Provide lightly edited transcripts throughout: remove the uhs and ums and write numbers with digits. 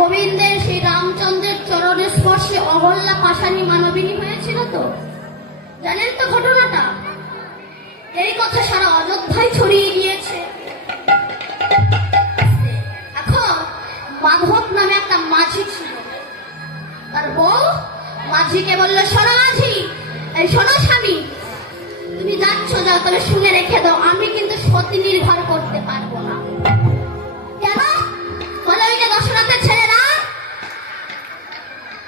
গোবিন্দের সেই রামচন্দ্রের চরণের স্পর্শে অহল্যা পাষাণী মানবিনী হয়েছিল তো? জানেন তো ঘটনাটা? এই কথা সারা অযোধ্যায় ছড়িয়ে গিয়েছে। এখন মাধব নামে একটা মাঝি ছিল, তার বউ মাঝিকে বললো, শোনো মাঝি, এই শোনো স্বামী, তুমি যাচ্ছ যাও, তবে শুনে রেখে দাও, আমি কিন্তু সতী নির্ভর করতে পারবো না। কেন? বলে ওই যে দশরথের ছেলেরা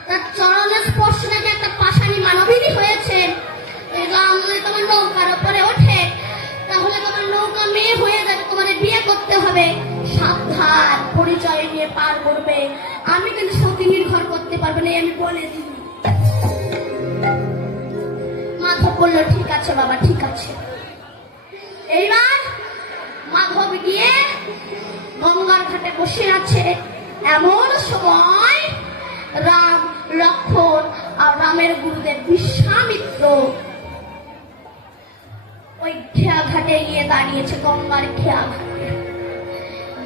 তার চরণের স্পর্শ নাকি একটা পাষাণী মানবিনী হয়েছে, রাম যদি তোমার নৌকার উপরে ওঠে তাহলে তোমার নৌকা মেয়ে হয়ে যাবে, তোমার বিয়ে করতে হবে, সাবধান পরিচয় নিয়ে পার করবে, আমি কিন্তু সতী নির্ভর করতে পারবো না, আমি বলে দিই। মাধব বলল, ঠিক আছে বাবা, ঠিক আছে। এইবার মাধব গিয়ে গঙ্গার ঘাটে বসে আছে। এমন সময় রাম, লক্ষ্মণ আর রামের গুরুদেব বিশ্বামিত্র ওই খেয়া ঘাটে গিয়ে দাঁড়িয়েছে। গঙ্গার খেয়া ঘাটে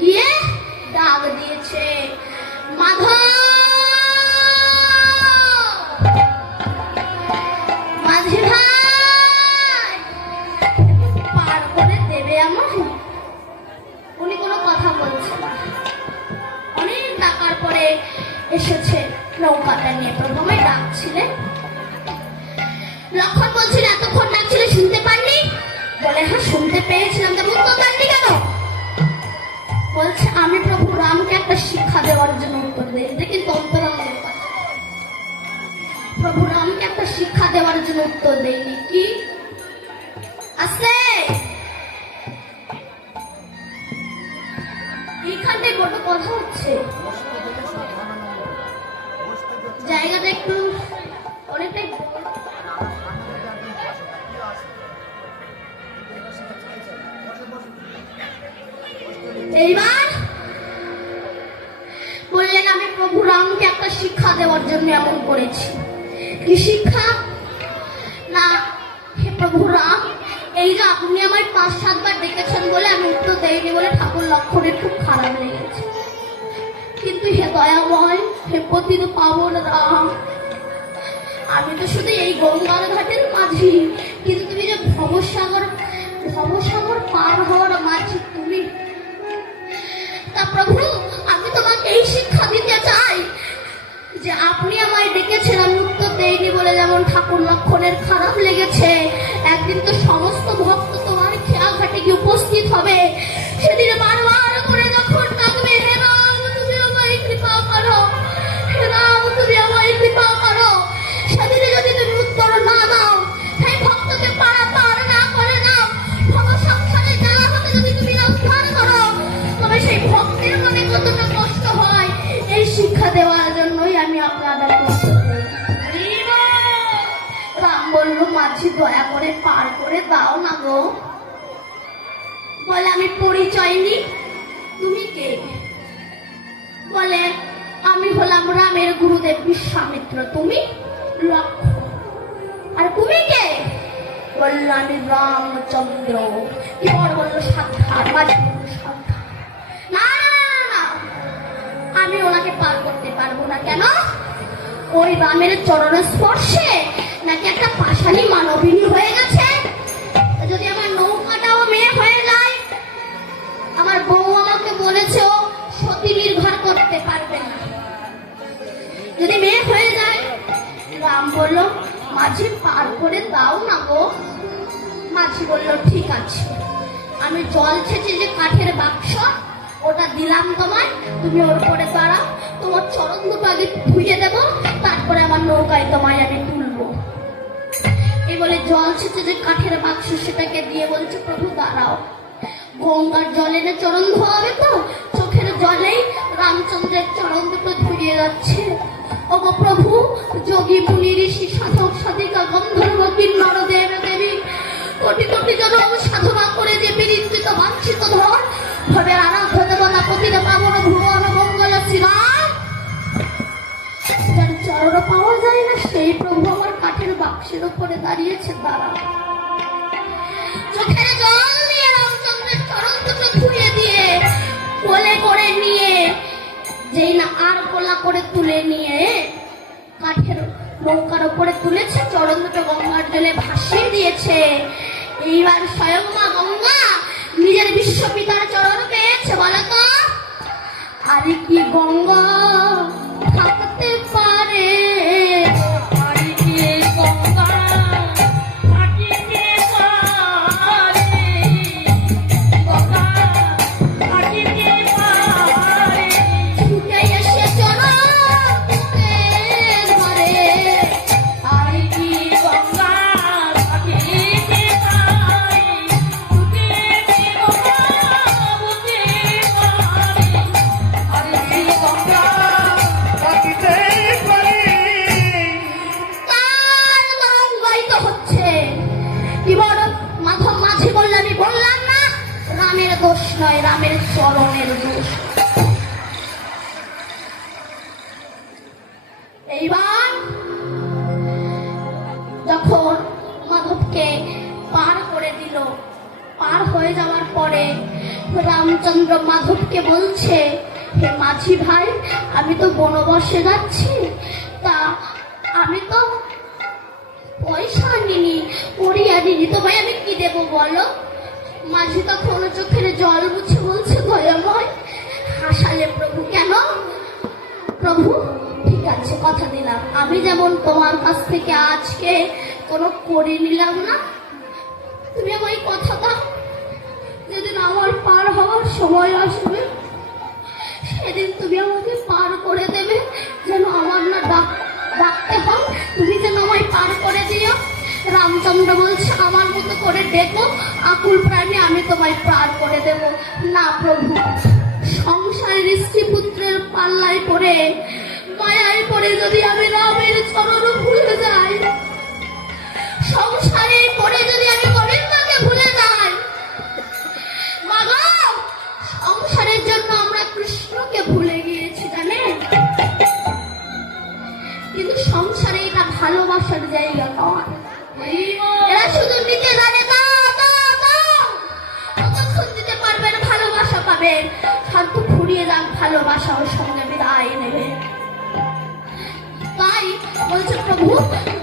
গিয়ে ডাক দিয়েছে, মাধব, মাঝি ভাই, পার করে দেবে আমায়? উনি কোনো কথা বলছে না। অনেক ডাকার পরে এসেছে নৌকাটা নিয়ে। প্রথমে ডাকছিলেন, লক্ষ্মণ বলছিল, এতক্ষণ ডাকছিলে শুনতে পাননি? বলে, হ্যাঁ শুনতে পেয়েছিলাম, তো উত্তর দেননি কেন? বলছে, আমি প্রভু রামকে একটা শিক্ষা দেওয়ার জন্য উত্তর দেই। এটা কিন্তু অন্তরঙ্গের কথা। প্রভু রামকে একটা শিক্ষা দেওয়ার জন্য উত্তর দেয়নি। কি? আস্তে, এইখানটায় বড় কথা হচ্ছে, জায়গাটা একটু অনেকটাই। এইবার বললেন, আমি প্রভু রামকে একটা শিক্ষা দেওয়ার জন্য এমন করেছি। কি শিক্ষা? না, হে প্রভু রাম, এই যে আপনি আমায় ৫-৭ বার ডেকেছেন বলে আমি উত্তর দেইনি বলে ঠাকুর লক্ষ্মণের খুব খারাপ লেগেছে। কিন্তু হে দয়াময়, হে পতিত পাবন রাম, আমি তো শুধু এই গঙ্গার ঘাটের মাঝি, কিন্তু তুমি যে ভবসাগর পার হওয়ার মাঝি তুমি। তা প্রভু, আমি তোমাকে এই শিক্ষা দিতে চাই যে আপনি আমায় ডেকেছেন, আমি উত্তর দেইনি বলে যেমন ঠাকুর লক্ষ্মণের খারাপ লেগেছে, একদিন তো সমস্ত ভক্ত তোমার খেয়া ঘাটে গিয়ে উপস্থিত হবে। সেদিন বারবার করে যখন ডাকবে, হে রাম তুমি আমায় কৃপা করো, হে রাম তুমি আমায় কৃপা করো, সেদিনে যদি তুমি উত্তর না দাও, সেই ভক্তকে পার না করে দাও, ভব সংসারে জ্বালা হতে যদি তুমি উদ্ধার করো, তবে সেই ভক্তের মনে কতটা কষ্ট হয়, এই শিক্ষা দেওয়ার জন্যই আমি আপনাদের রাম বলল, মাঝি দয়া করে পার করে দাও না গো। বলে, আমি পরিচয় নি। তুমি কে? বলে, আমি হলাম রামের গুরুদেব বিশ্বামিত্র। তুমি? লক্ষ্মণ। আর তুমি কে? বলল, আমি রামচন্দ্র। কি বললো, সাক্ষাৎ। মাঝি বলল, সাক্ষাৎ। না না না, আমি ওনাকে পার করতে পারবো না। কেন? ওই রামের চরণের স্পর্শে নাকি একটা পাষাণী মানবিনী হয়ে গেছে। যদি আমার নৌকাটাও মেয়ে হয়ে যায়, আমার বউ আমাকে বলেছে ও সতী নির্ভর করতে পারবে না, যদি মেয়ে হয়ে যায়। রাম বলল, মাঝি পার করে দাও না গো। মাঝি বলল, ঠিক আছে, আমি জল ছেঁচে যে কাঠের বাক্স ওটা দিলাম তোমায়, তুমি ওর পরে দাঁড়াও, তোমার চরণ দুটো আগে ধুয়ে দেবো, তারপরে আমার নৌকায় তোমায় আমি তুলবো। এই বলে জল ছেঁচে যে কাঠের বাক্স সেটাকে দিয়ে বলছে, প্রভু দাঁড়াও, গঙ্গার জলে না চরণ ধোয়া হবে তো, চোখের জলেই রামচন্দ্রের চরণ দুটো ধুয়ে যাচ্ছে। ওগো প্রভু, যোগী মুনি ঋষি সাধক সাধিকা গন্ধর্ব কিন্নর দেব দেবী কোটি কোটি জন সাধনা করে যে বিরিঞ্চিত বাঞ্ছিত ধর ভবে আরাধ্য দেবতা পতিত পাবন ভুবন মঙ্গল শ্রীরাম, যার চরণ পাওয়া যায় না, সেই প্রভু আমার কাঠের বাক্সের উপরে দাঁড়িয়েছে। দাঁড়া, চোখের জল দিয়ে রামচন্দ্রের চরণ দুটো ধুয়ে দিয়ে কোলে করে নিয়ে যেই না আর কোলা করে তুলে নিয়ে কাঠের নৌকার উপরে তুলেছে, চরণ দুটো গঙ্গার জলে ভাসিয়ে দিয়েছে। এইবার স্বয়ং মা গঙ্গা নিজের বিশ্বপিতার চরণ পেয়েছে। বলো তো, আরে কি গঙ্গা থাকতে পারে? আরে কি গঙ্গা থাকিতে পারে? গঙ্গা থাকিতে পারে? ছুটে এসে চরণ ধরে। আরে কি গঙ্গা থাকিতে পারে? বুকে গঙ্গা বুকে পারে। আরে কি গঙ্গা থাকিতে পারে? কার নাম গাইতে হচ্ছে? এবার মাধব মাঝি বলল, আমি বললাম না রামের দোষ নয়, রামের চরণের দোষ। এইবার যখন মাধবকে পার করে দিল, পার হয়ে যাওয়ার পরে রামচন্দ্র মাধবকে বলছে, হে মাঝি ভাই, আমি তো বনবাসে যাচ্ছি, তা আমি তো পয়সা নিনি, পড়িয়া নিনি, তো ভাই আমি কি দেবো বলো? মাঝি তখন চোখের জল মুছে বলছে, দয়াময় হাসালে প্রভু। কেন? প্রভু ঠিক আছে, কথা দিলাম, আমি যেমন তোমার কাছ থেকে আজকে কোনো করে নিলাম না, তুমি আমায় কথা দাও, যেদিন আমার পার হওয়ার সময় আসবে সেদিন তুমি আমাকে পার করে দেবে, যেন আমার না ডাকতে হয়, তুমি যেন আমায় পার করে দিও। রামচন্দ্র বলছে, আমার মতো করে দেখো, আকুল প্রাণে আমি তোমায় পার করে দেব। না প্রভু, সংসারের স্ত্রী পুত্রের পাল্লায় পড়ে, মায়ায় পড়ে যদি আমি রামের চরণ ভুলে যাই, সংসারে পড়ে যদি আমি গোবিন্দকে ভুলে যাই, বাবা সংসারের জন্য আমরা কৃষ্ণকে ভুলে গিয়েছি জানেন। কিন্তু সংসারে এটা ভালোবাসার জায়গা নয়, এরা শুধু নিতে জানে, কতক্ষণ দিতে পারবেন ভালোবাসা পাবেন, শান্ত ফুরিয়ে যাক ভালোবাসাও সঙ্গে বিদায় নেবে। তাই বলছে প্রভু,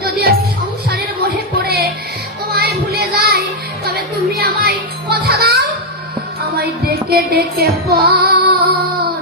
যদি আমি সংসারের মোহে পড়ে তোমায় ভুলে যাই, তবে তুমি আমায় কথা দাও, আমায় ডেকে ডেকে পর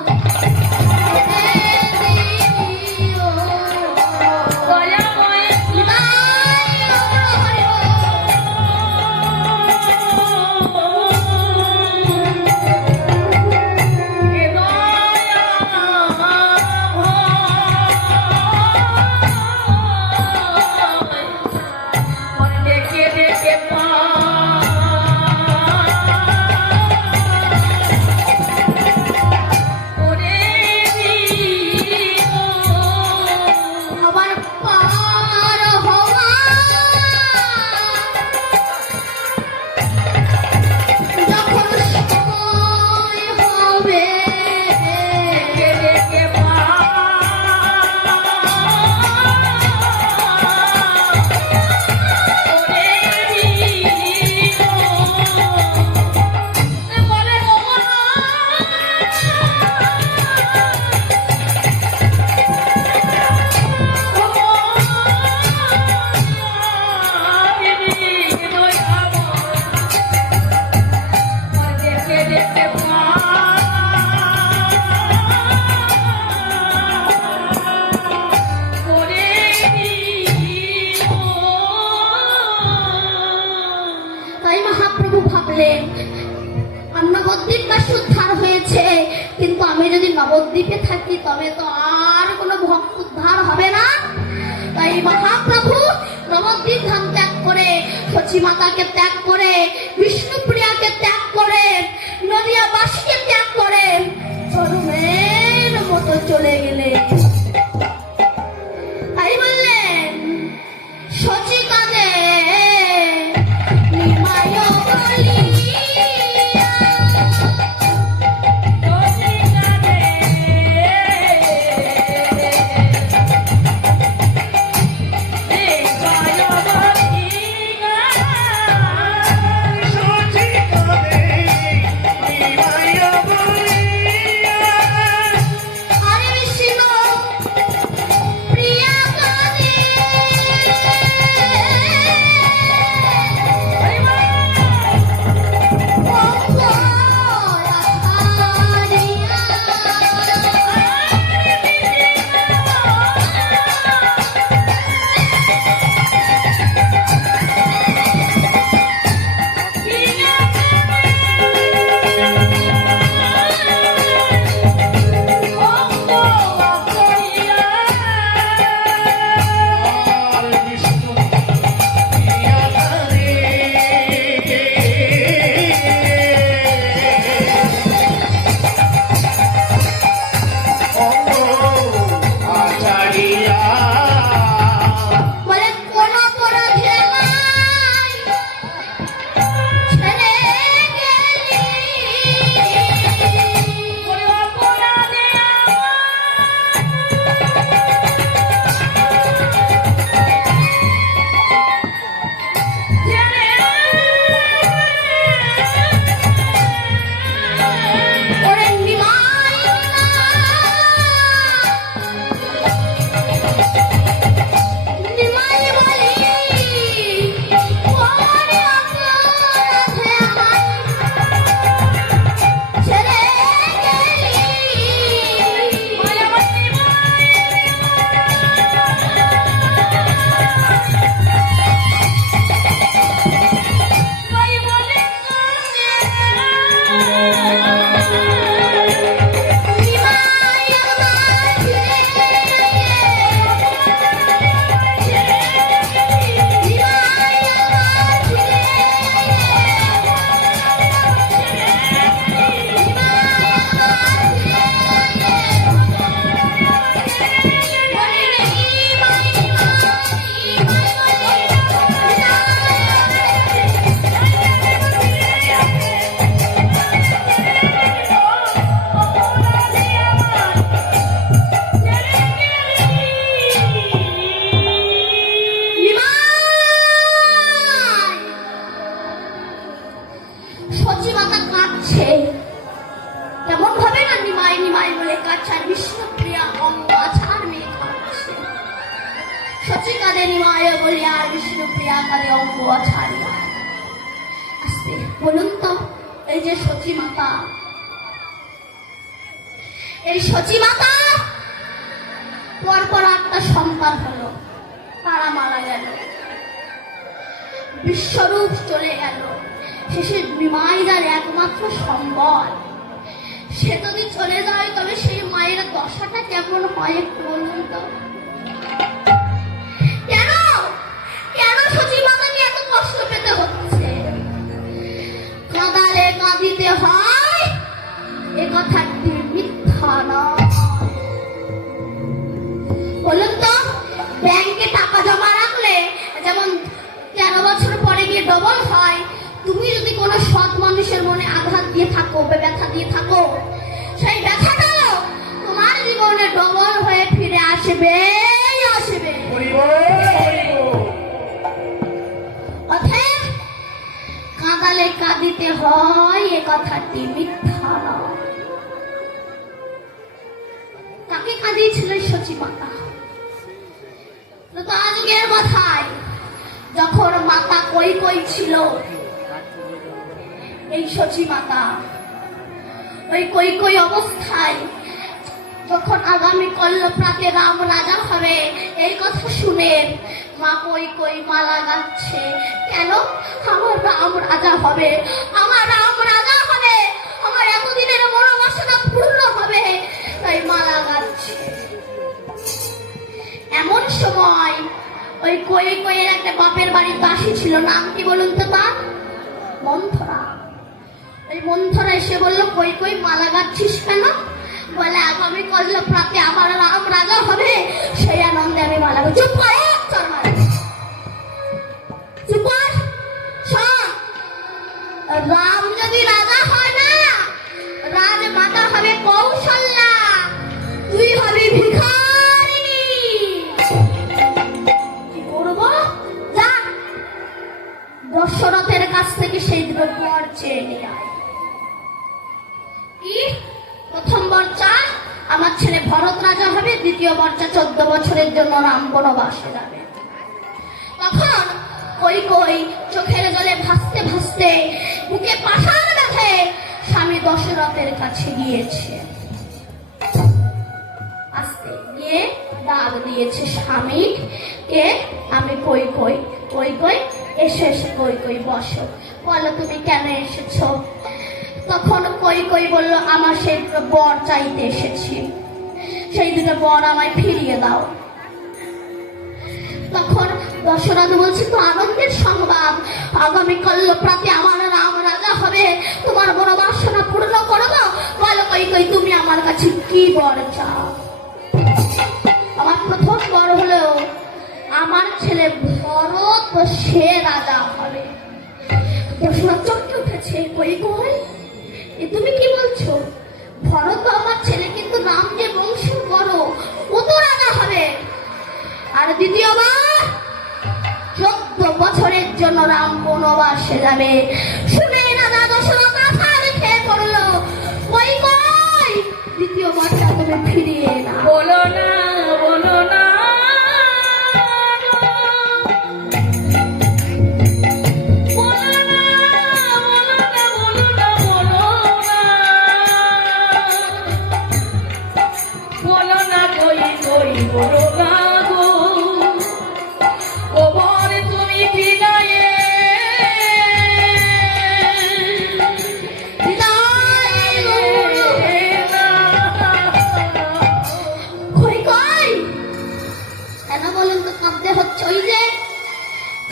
নবদ্বীপে থাকি তবে তো আর কোনো ভক্ত উদ্ধার হবে না। তাই মহাপ্রভু নবদ্বীপ ধাম ত্যাগ করে, সচী মাতাকে ত্যাগ করে, বিষ্ণুপ্রিয়াকে ত্যাগ করে, নদিয়াবাসীকে ত্যাগ করে চরমের মতো চলে গেলেন। তাই বললেন, সচী কাঁদে নিমায় বলিয়া, প্রিয়াকারে অঙ্গ ছাড়িয়া আসতে বলুন তো, এই যে সচী মাতা, এই সচী মাতা পরপর 8টা সন্তান হলো, তারা মারা গেল, বিশ্বরূপ চলে গেল, শেষে বিমাই যার একমাত্র সম্বল, সে যদি চলে যায় তবে সেই মায়ের দশাটা কেমন হয় একটু বলুন তো। কেন কেন সচী মাতাকে এত কষ্ট পেতে হচ্ছে? কাঁদালে কাঁদিতে হয় এ কথাটি মিথ্যা নয়। বলুন তো, ব্যাংকে টাকা জমা রাখলে যেমন 13 বছর পরে গিয়ে ডবল হয়, তুমি যদি কোনো সৎ মানুষের মনে আঘাত দিয়ে থাকো বা ব্যথা দিয়ে থাকো, সেই ব্যথাটাও তোমার জীবনে ডবল হয়ে ফিরে আসবে আসবে। অতএব কাঁদালে কাঁদিতে হয় এ কথাটি মিথ্যা নয়। তাকে কাঁদিয়েছিলেন সচী মাতা। তো আজকের কথায় যখন মাতা কই ছিল, এই সচী মাতা ওই কই অবস্থায় যখন আগামী কল্লপ্রাতে রাম রাজা হবে এই কথা শুনে মা কই মালা গাচ্ছে। কেন? আমার রাম রাজা হবে, আমার রাম রাজা হবে, আমার এতদিনের মনোবাসনা পূর্ণ হবে, তাই মালা গাচ্ছে। এমন সময় ওই কইয়ের একটা বাপের বাড়ির দাসী ছিল, নাম কি বলুন তো তার? মন্থরা। ওই মন্থরা এসে বললো, কই মালা গাচ্ছিস কেন? বলে, আগামী কল্লপ্রাতে আমার রাম রাজা হবে, সেই আনন্দে আমি মালা গাচ্ছি। চুপ কর, চল মারা, চুপ কর। শোন, রাম যদি রাজা হয় না, রাজমাতা হবে কৌশল্যা, তুই হবি ভিখারিণী। কি করবো? যা দশরথের কাছ থেকে সেই দুটো বর চেয়ে নিয়ে আয়। কি? প্রথম বর চাই আমার ছেলে ভরত রাজা হবে, দ্বিতীয় বর্ষা 14 বছরের জন্য রাম বনবাসে যাবে। তখন কই চোখের জলে ভাসতে ভাসতে বুকে পাষাণ বেঁধে স্বামী দশরথের কাছে গিয়েছে। আস্তে গিয়ে ডাক দিয়েছে স্বামী কে, আমি কই এসে কই বসো, বলো তুমি কেন এসেছো? তখন কই বলল, আমার সেই বর চাইতে এসেছি, সেই দুটো বর আমায় ফিরিয়ে দাও। তখন দশরথ বলছে, তো আনন্দের সংবাদ, আগামী কল্লপ্রাতে আমার রাম রাজা হবে, তোমার মনোবাসনা পূর্ণ করো দাও। বলো কই তুমি আমার কাছে কি বর চাও? আমার প্রথম বর হলো আমার ছেলে ভরত, সে রাজা হবে। দশরথ চমকে উঠেছে, কই এ তুমি কি বলছো? ভরত আমার ছেলে, কিন্তু নাম যে বংশ বড়, ও তো রাজা হবে। আর দ্বিতীয়বার 14 বছরের জন্য রাম বনবাসে যাবে। শুনে রাজা দশরথ আশার খেয়ে পড়লো, কই দ্বিতীয়বারটা তুমি ফিরিয়ে না। বলো না বলো না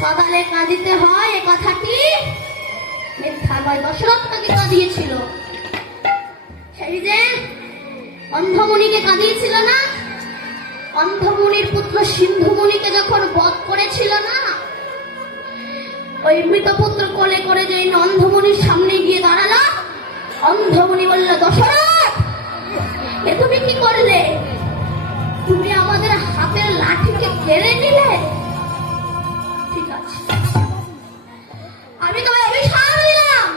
কাঁদালে কাঁদিতে হয় এ কথাটি মিথ্যা নয়। দশরথ তাকে কাঁদিয়েছিল, সেই যে অন্ধমুনিকে কাঁদিয়েছিল না, অন্ধমুনির পুত্র সিন্ধুমুনিকে যখন বধ করেছিল না, ওই মৃতপুত্র কোলে করে যে অন্ধমুনির সামনে গিয়ে দাঁড়ালো, অন্ধমুনি বলল, দশরথ এ তুমি কি করলে? তুমি আমাদের হাতের লাঠিকে কেড়ে নিলে। ঠিক আছে, আমি তোমায় অভিশাপ দিলাম,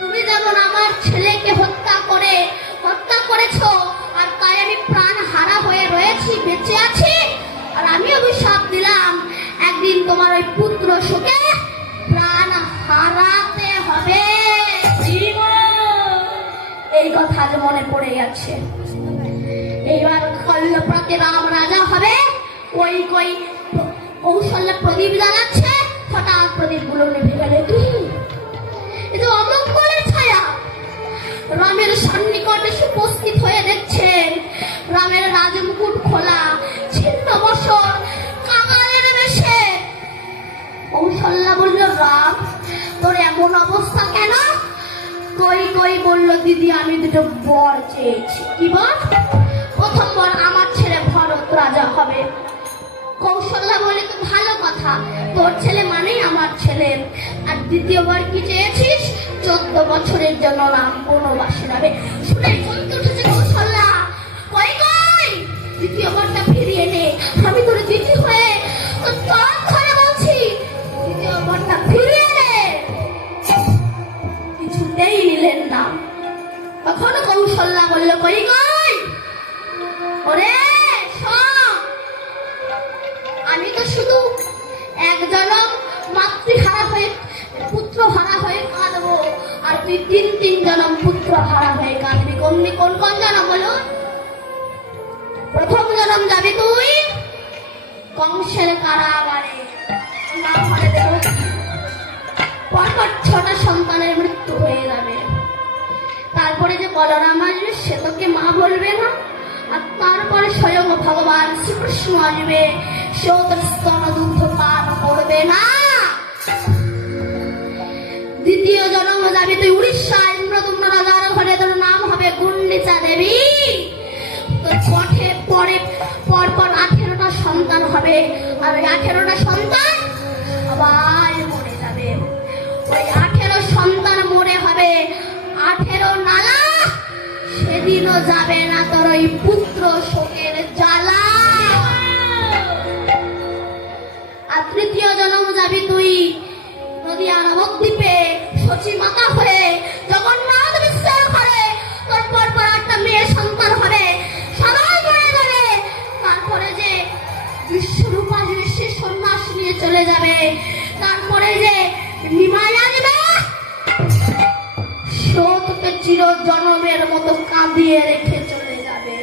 তুমি যেমন আমার ছেলেকে হত্যা করেছো, আর তাই আমি প্রাণ হারা হয়ে রয়েছি, বেঁচে আছি। আর আমি অভিশাপ দিলাম, তোমার ওই পুত্র শোকে প্রাণ হারাতে হবে। এই কথা আজ মনে পড়ে গেছে। এইবার কল্লপ্রতে রাম রাজা হবে। ওই কই কৌশল্যা প্রদীপ জ্বালাচ্ছে, হঠাৎ প্রদীপ গুলো নেভে গেলে কি এ তো অমঙ্গলের ছায়া। রামের সন্নিকটে উপস্থিত হয়ে দেখছেন রামের রাজমুকুট খোলা, ছিন্ন বসন, কাঙালের বেশে। কৌশল্যা বলল, রাম তোর এমন অবস্থা কেন? কই কই বলল, দিদি আমি দুটো বর চেয়েছি। কি বর? প্রথম বর আমার ছেলে ভরত রাজা হবে। কৌশল্যা বলে, তো ভালো কথা, তোর ছেলে মানেই আমার ছেলে। আর দ্বিতীয়বার কি চেয়েছিস? 14 বছরের জন্য রাম বনবাসে যাবে। শুনে চমকে উঠেছে কৌশল্যা। কই কই দ্বিতীয়বারটা ফিরিয়ে নে, আমি তোর দিদি হয়ে তোর চরণ ধরে বলছি, দ্বিতীয়বারটা ফিরিয়ে নে। কিছুতেই নিলেন না। তখন কৌশল্যা বলল, কই কই ওরে শোন, আমি তো শুধু এক জনম মাতৃহারা হয়ে পুত্র হারা হয়ে কাঁদবো, আর তুই 3 জনম পুত্র হারা হয়ে কাঁদবি। কোন কোন জনম বলো? প্রথম জনম যাবি তুই কংসের কারাগারে, না হলে দেব পরপর 6টা সন্তানের মৃত্যু হয়ে যাবে। তারপরে যে বলরাম আসবে সে তোকে মা বলবে না, আর তারপরে স্বয়ং ভগবান শ্রীকৃষ্ণ আসবে, সেও তোর স্তন দুগ্ধ পান করবে না। দ্বিতীয় জন্ম যাবে তুই উড়িষ্যা ইন্দ্রদুম্ন রাজার ঘরে, তোর নাম হবে গুন্ডিচা দেবী। তোর পথে পরে পরপর 18টা সন্তান হবে, আর ওই 18টা সন্তান সবাই মরে যাবে। ওই 18 সন্তান মরে হবে 18 নালা, সেদিনও যাবে না তোর ওই পুত্র শোকের জ্বালা। আর তৃতীয় জন্ম যাবি তুই নদিয়া নবদ্বীপে শচী মাতা হয়ে, জগন্নাথ বিশ্বের ঘরে তোর পরপর 8টা মেয়ে সন্তান হবে, সবাই মরে যাবে। তারপরে যে বিশ্বরূপ আসবে, সে সন্ন্যাস নিয়ে চলে যাবে। তারপরে যে নিমাই আসবে, সেও তোকে চির জনমের মতো কাঁদিয়ে রেখে চলে যাবে।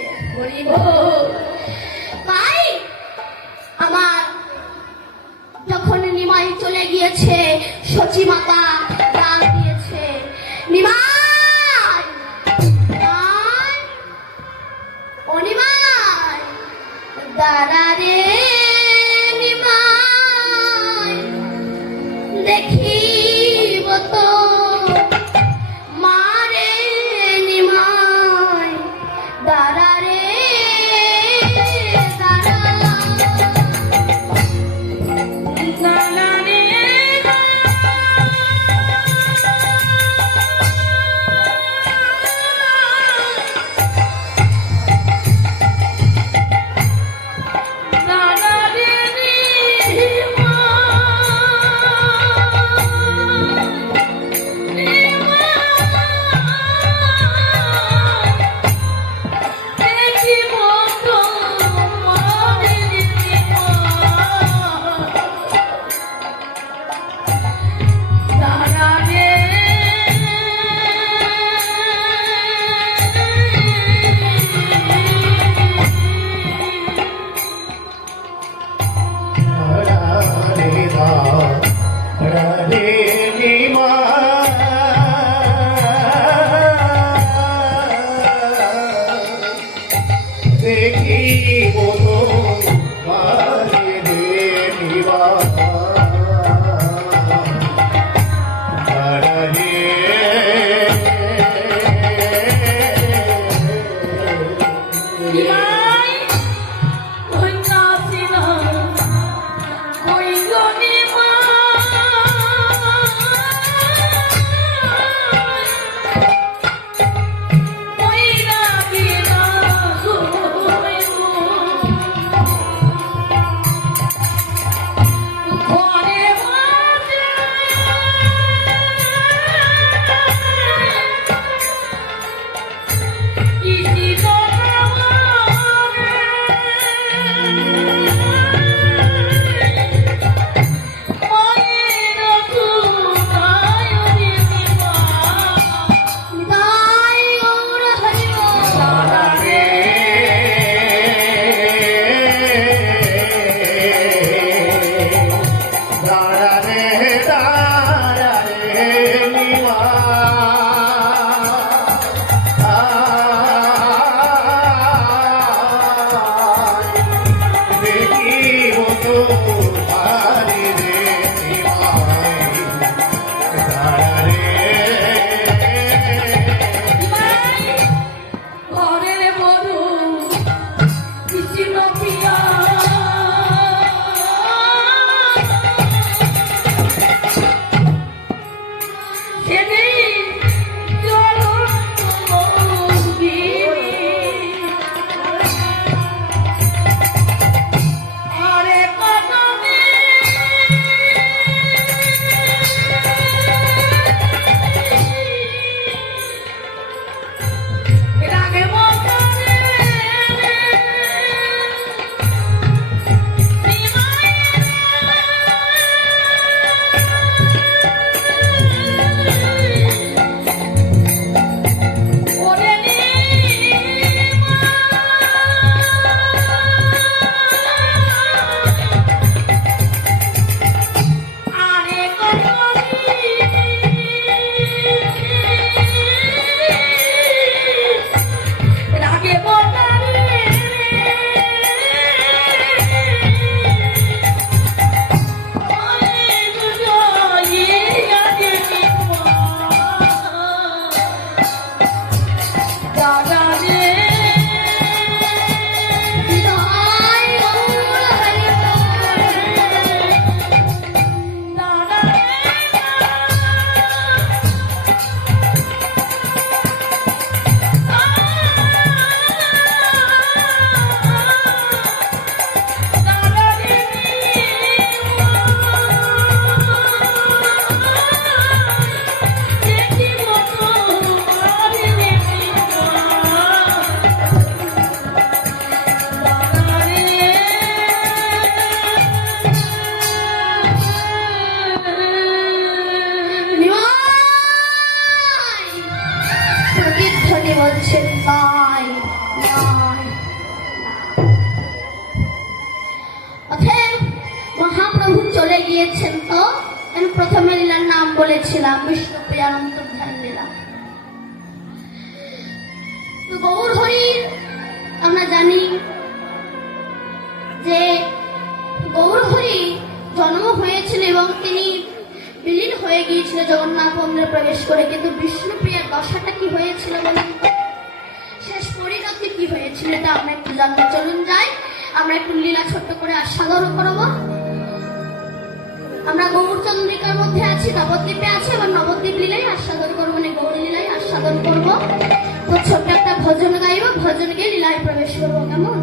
তাই আমার যখন নিমাই চলে গিয়েছে, শচী মাতা ডাক দিয়েছে, নিমাই, নিমাই, ও নিমাই, দাঁড়া রে নিমাই, দেখিব তো মারে নিমাই, দাঁড়া রে দাঁড়া। নানা রে প্রভু চলে গিয়েছেন, তো আমি প্রথমে লীলার নাম বলেছিলাম বিষ্ণুপ্রিয়ার অন্তর্ধান লীলা। তো গৌর হরির আমরা জানি যে গৌর হরি জন্ম হয়েছিল এবং তিনি বিলীন হয়ে গিয়েছিল জগন্নাথ মন্দিরে প্রবেশ করে, কিন্তু বিষ্ণুপ্রিয়ার দশাটা কি হয়েছিল বলেন তো? শেষ পরিণতি কি হয়েছিল এটা আমরা একটু জানতে, চলুন যাই আমরা একটু লীলা ছোট্ট করে আস্বাদন করবো। আমরা গৌরচন্দ্রিকার মধ্যে আছি, নবদ্বীপে আছি, এবার নবদ্বীপ লীলাই আস্বাদন করবো, মানে গৌরী লীলাই আস্বাদন করবো। তো ছোট্ট একটা ভজন গাইবো, ভজন গিয়ে লীলায় প্রবেশ করবো, কেমন?